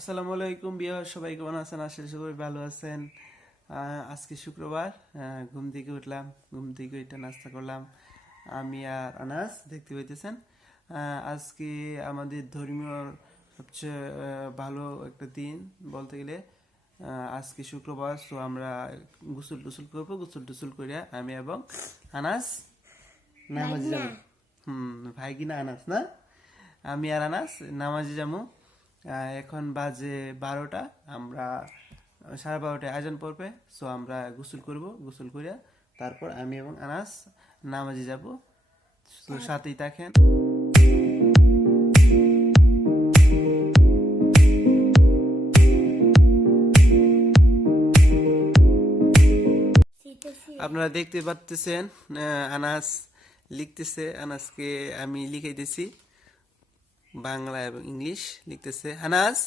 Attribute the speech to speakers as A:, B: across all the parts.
A: আসসালামু আলাইকুম বিয়া সবাই কেমন আছেন? আশা সবাই ভালো আছেন। আজকে শুক্রবার ঘুম থেকে উঠলাম ঘুম থেকে উঠে নাস্তা করলাম। আমি আর আনাস দেখতে পাইতেছেন? আজকে আমাদের ধর্মীয় সবচেয়ে ভালো একটা দিন বলতে গেলে। আজকে শুক্রবার তো আমরা গোসল টুসুল করব গোসল টুসুল করে আমি এবং আনাস নামাজ যাব। হুম ভাই কিনা আনাস না? আমি আর আনাস নামাজে যাব। এখন বাজে বারোটা আমরা সাড়ে বারোটায় আয়োজন পড়বে সো আমরা গোসল করব গোসল করে তারপর আমি এবং আনাস নামাজে যাব। তো সাথেই থাকেন। আপনারা দেখতে পাচ্ছেন আনাস লিখতেছে আনাসকে আমি লিখাইতেছি। বাংলা এবং ইংলিশ লিখতেছে। আনাস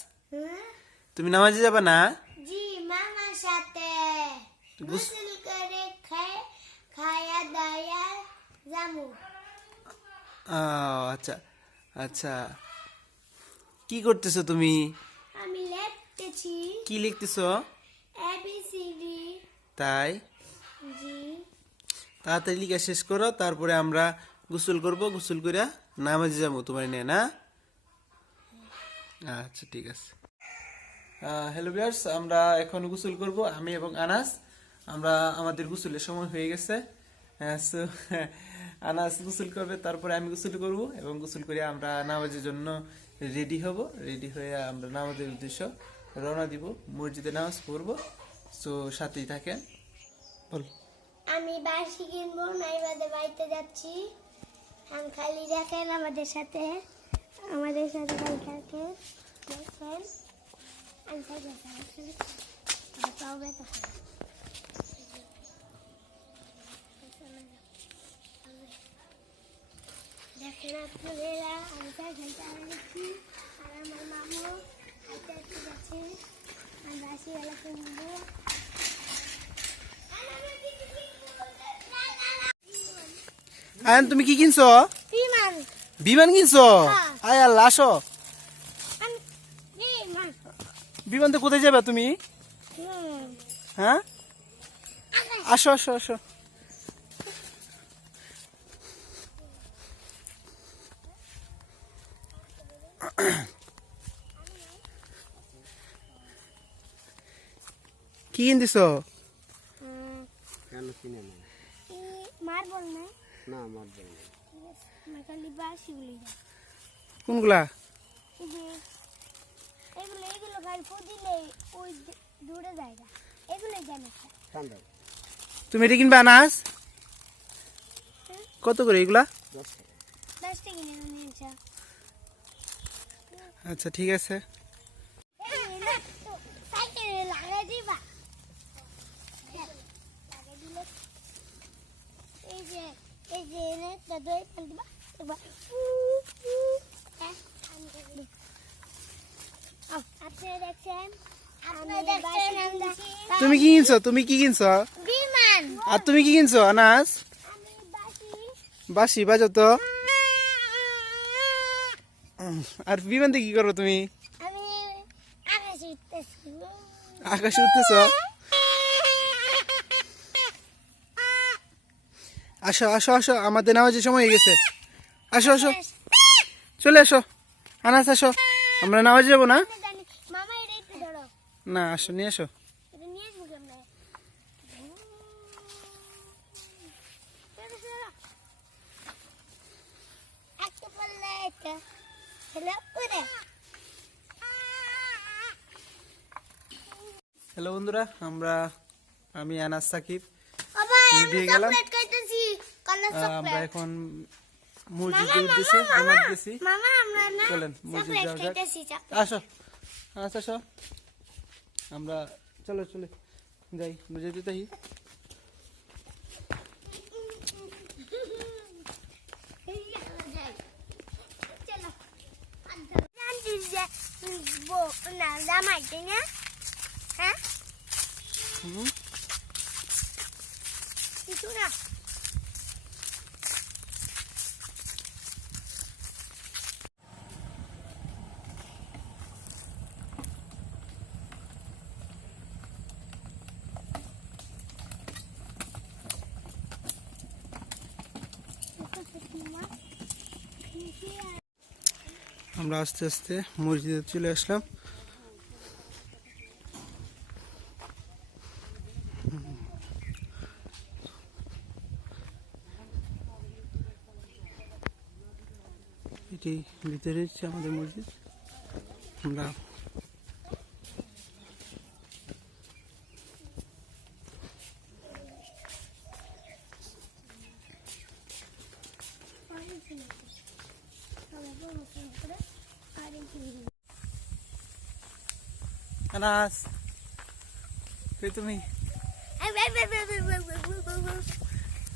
A: তুমি নামাজে যাবে না?
B: জি মামার সাথে। গোসল করে খায় খায়া দায়া জামু
A: আচ্ছা আচ্ছা। কি করতেছো তুমি?
B: আমি লিখতেছি
A: কি লিখতেছো?
B: এবিসিডি
A: তাই?
B: জি।
A: তাড়াতাড়ি লিখা শেষ করো তারপরে আমরা গোসল করব গোসল করে নামাজে যাব তোমার নিয়ে না? আচ্ছা ঠিক আছে। হ্যালো বিয়ার্স আমরা এখন গোসল করব আমি এবং আনাস। আমরা আমাদের গোসলের সময় হয়ে গেছে। so, আনাস গোসল করবে তারপরে আমি গোসল করব এবং গোসল করে আমরা নামাজের জন্য রেডি হব। রেডি হয়ে আমরা নামাজের উদ্দেশ্য রওনা দিব। মসজিদে নামাজ পড়ব। সো সাথেই থাকেন। বল।
B: আমি বাসি কিনবো নাইবাদে বাড়িতে যাচ্ছি। খালি দেখেন আমাদের সাথে। আমাদের সাথে দেখেন। আমি খালি দেখেন আমার আপনারা, আমি সাইকেল চালাচ্ছি আর আমার মামু হাইতে হাইতে যাচ্ছে। আমি বাসি বেলা কিনবো
A: আয়ন, তুমি কি কিনছো?
B: বিমান
A: কিনছো?
B: হ্যাঁ।
A: আয় আল্লাহ আসো।
B: বিমান
A: বিমানতে কোথায় যাবে তুমি? হ্যাঁ? আসো আসো আসো। কি কিনতেছ?
C: কেন কিনে না
B: মার্বল না
C: না
B: খালি বাসিগুলি
A: কোনগুলা?
B: এই যে এগুলো এগুলো খালি ফুদিলে ওই দূ- দূরে জায়গা এগুলো জানে
C: ঠান্ডা
A: তুমি এটা কিনবা আনাস? কত করে এগুলা?
C: দশ টাকা।
B: দশ টাকা নিয়ে নিয়েছে।
A: আচ্ছা ঠিক আছে। তুমি কি কিনছো? তুমি কি কিনছো? আর তুমি কি কিনছো আনাস?
B: বাসি
A: বাজো তো। আর বিমানতে কি করো তুমি?
B: আকাশে উঠতেছ।
A: আসো আসো আসো আমাদের নামাজের সময় হয়ে গেছে। আসো আসো। চলে আসো। আনাস আসো। আমরা নামাজে যাব না? না আসো নিয়ে আসো
B: এটা নিয়ে আসব কেমনে একটা পারলে এটা হলো উড়ে
A: হ্যালো বন্ধুরা আমরা আমি আনাস সাকিব। গেলাম? আমরা এখন মসজিদে উঠতেছি নামাজ গেছি
B: আমরা
A: চলেন, মসজিদ
B: চকলেট
A: যাওয়া যাক।
B: খাইতেছি
A: আসো আচ্ছা আসো। আমরা চলো চলে যাই বুঝাইতে তাই
D: हम आस्ते आस्ते मस्जिद चले आसलम এটি ভিতরে হচ্ছে আমাদের মসজিদ আমরা তুমি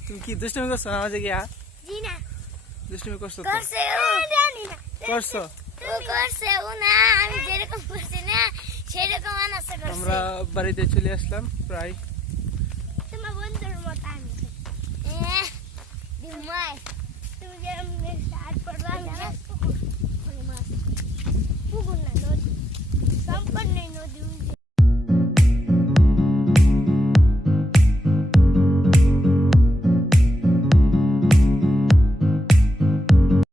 D: তুমি কি দুষ্টমি করছ না মাঝে গিয়া দুষ্টুমি করছ তো
B: করছে ও জানি না
D: করছ
B: ও করছে ও না আমি যেরকম করছি না সেরকম আনাসে করছে
D: আমরা বাড়িতে চলে আসলাম প্রায়
B: তোমার বন্ধুর মত আমি দিমাই তুমি যে আমি শার্ট পরবা জানো পুকুর